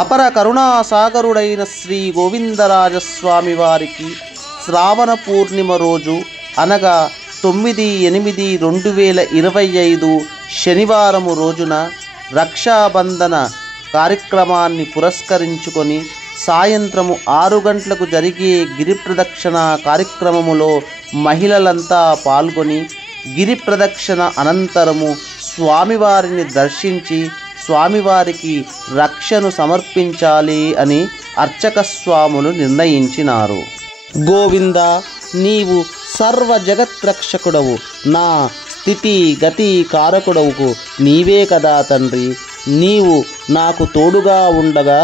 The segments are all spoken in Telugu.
అపర కరుణాసాగరుడైన శ్రీ గోవిందరాజస్వామి వారికి శ్రావణ పూర్ణిమ రోజు అనగా 9/8/2025 శనివారము రోజున రక్షాబంధన కార్యక్రమాన్ని పురస్కరించుకొని సాయంత్రము 6 గంటలకు జరిగే గిరి ప్రదక్షిణ కార్యక్రమములో మహిళలంతా పాల్గొని గిరి ప్రదక్షిణ అనంతరము స్వామివారిని దర్శించి స్వామివారికి రక్షను సమర్పించాలి అని అర్చక స్వాములు నిర్ణయించినారు. గోవింద, నీవు సర్వ జగత్రక్షకుడవు, నా స్థితి గతి కారకుడవుకు నీవే కదా తండ్రి. నీవు నాకు తోడుగా ఉండగా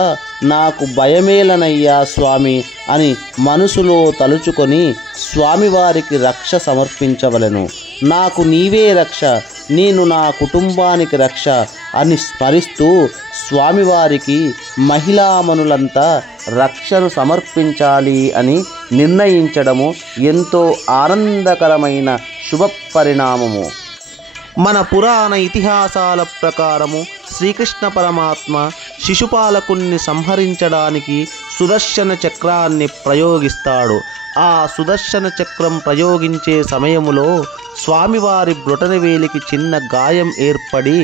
నాకు భయమేలనయ్యా స్వామి అని మనసులో తలుచుకొని స్వామివారికి రక్ష సమర్పించవలెను. నాకు నీవే రక్ష, నేను నా కుటుంబానికి రక్ష అని స్మరిస్తూ స్వామివారికి మహిళామణులంతా రక్షను సమర్పించాలి అని నిర్ణయించడము ఎంతో ఆనందకరమైన శుభ పరిణామము. మన పురాణ ఇతిహాసాల ప్రకారము శ్రీకృష్ణ పరమాత్మ శిశుపాలకుణ్ణి సంహరించడానికి సుదర్శన చక్రాన్ని ప్రయోగిస్తాడు. ఆ సుదర్శన చక్రం ప్రయోగించే సమయములో స్వామివారి బ్రొటనవేలికి చిన్న గాయం ఏర్పడి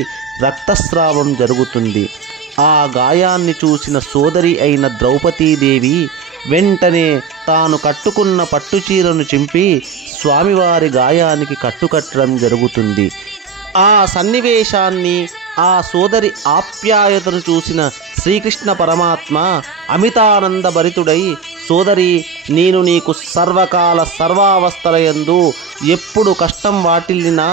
రక్తస్రావం జరుగుతుంది. ఆ గాయాన్ని చూసిన సోదరి అయిన ద్రౌపదీదేవి వెంటనే తాను కట్టుకున్న పట్టుచీరను చింపి స్వామివారి గాయానికి కట్టుకట్టడం జరుగుతుంది. ఆ సన్నివేశాన్ని, ఆ సోదరి ఆప్యాయతను చూసిన శ్రీకృష్ణ పరమాత్మ అమితానంద భరితుడై, సోదరి, నేను నీకు సర్వకాల సర్వావస్థలయందు ఎప్పుడు కష్టం వాటిల్లినా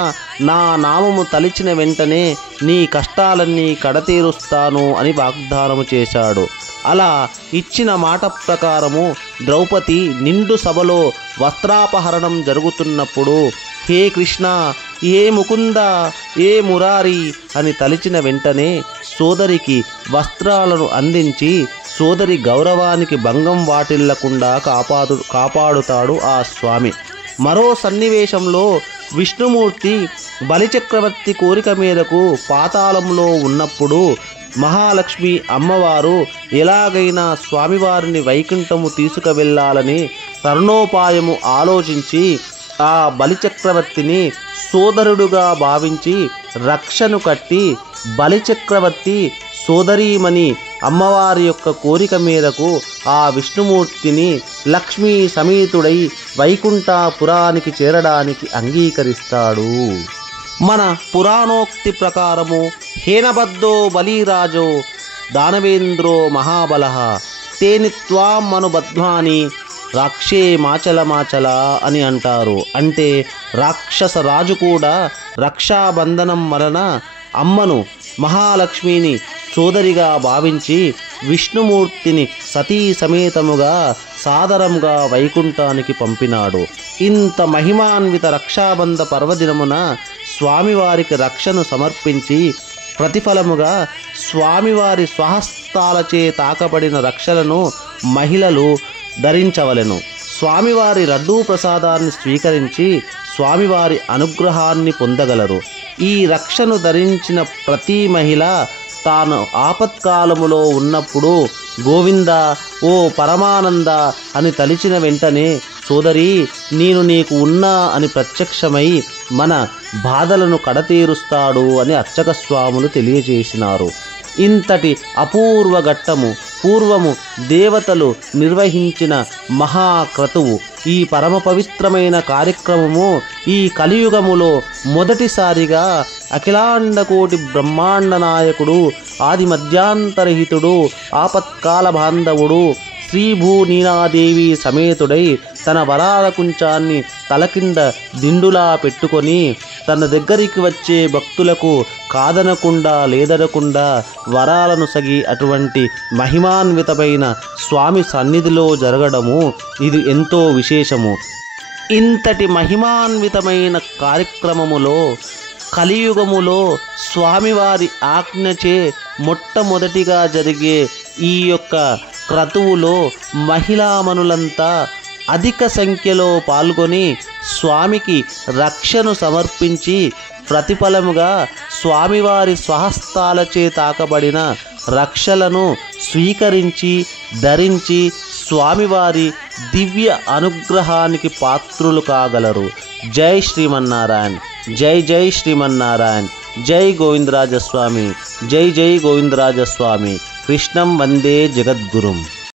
నా నామము తలిచిన వెంటనే నీ కష్టాలన్నీ కడతీరుస్తాను అని వాగ్దానము చేశాడు. అలా ఇచ్చిన మాట ప్రకారము ద్రౌపది నిండు సభలో వస్త్రాపహరణం జరుగుతున్నప్పుడు హే కృష్ణ, ఏ ముకుంద, ఏ మురారి అని తలిచిన వెంటనే సోదరికి వస్త్రాలను అందించి సోదరి గౌరవానికి భంగం వాటిల్లకుండా కాపాడుతాడు ఆ స్వామి. మరో సన్నివేశంలో విష్ణుమూర్తి బలిచక్రవర్తి కోరిక మేరకు పాతాళంలో ఉన్నప్పుడు మహాలక్ష్మి అమ్మవారు ఎలాగైనా స్వామివారిని వైకుంఠము తీసుకువెళ్ళాలని తరుణోపాయము ఆలోచించి ఆ బలిచక్రవర్తిని సోదరుడుగా భావించి రక్షను కట్టి బలిచక్రవర్తి సోదరీమణి అమ్మవారి యొక్క కోరిక మేరకు ఆ విష్ణుమూర్తిని లక్ష్మీ సమేతుడై వైకుంఠపురానికి చేరడానికి అంగీకరిస్తాడు. మన పురాణోక్తి ప్రకారము హేనబద్ధో బలిరాజో దానవేంద్రో మహాబలః తేనిత్వాం మనుబధ్వాని రాక్షే మాచల మాచల అని అంటారు. అంటే రాక్షస రాజు కూడా రక్షాబంధనం వలన అమ్మను మహాలక్ష్మిని సోదరిగా భావించి విష్ణుమూర్తిని సతీ సమేతముగా సాదరంగా వైకుంఠానికి పంపినాడు. ఇంత మహిమాన్విత రక్షాబంధ పర్వదినమున స్వామివారికి రక్షను సమర్పించి ప్రతిఫలముగా స్వామివారి స్వహస్తాలచే తాకబడిన రక్షలను మహిళలు ధరించవలెను. స్వామివారి లడ్డూ ప్రసాదాన్ని స్వీకరించి స్వామివారి అనుగ్రహాన్ని పొందగలరు. ఈ రక్షను ధరించిన ప్రతి మహిళ తాను ఆపత్కాలములో ఉన్నప్పుడు గోవింద, ఓ పరమానంద అని తలిచిన వెంటనే సోదరి, నేను నీకు ఉన్నా అని ప్రత్యక్షమై మన బాధలను కడతీరుస్తాడు అని అర్చక స్వాములు తెలియజేసినారు. ఇంతటి అపూర్వ ఘట్టము పూర్వము దేవతలు నిర్వహించిన మహాక్రతువు. ఈ పరమ పవిత్రమైన కార్యక్రమము ఈ కలియుగములో మొదటిసారిగా అఖిలాండకోటి బ్రహ్మాండ నాయకుడు ఆది మధ్యాంతరహితుడు ఆపత్కాల బాంధవుడు శ్రీభూనీనాదేవి సమేతుడై తన వరాల కుంచాన్ని తలకింద దిండులా పెట్టుకొని తన దగ్గరికి వచ్చే భక్తులకు కాదనకుండా లేదనకుండా వరాలను సగి అటువంటి మహిమాన్వితమైన స్వామి సన్నిధిలో జరగడము ఇది ఎంతో విశేషము. ఇంతటి మహిమాన్వితమైన కార్యక్రమములో కలియుగములో స్వామివారి ఆజ్ఞచే మొట్టమొదటిగా జరిగే ఈ యొక్క క్రతువులో మహిళామణులంతా అధిక సంఖ్యలో పాల్గొని స్వామికి రక్షను సమర్పించి ప్రతిఫలముగా స్వామివారి స్వహస్తాలచే తాకబడిన రక్షలను స్వీకరించి ధరించి స్వామివారి దివ్య అనుగ్రహానికి పాత్రులు కాగలరు. జై శ్రీమన్నారాయణ. జై జై శ్రీమన్నారాయణ. జై గోవిందరాజస్వామి. జై జై గోవిందరాజస్వామి. కృష్ణం వందే జగద్గురుం.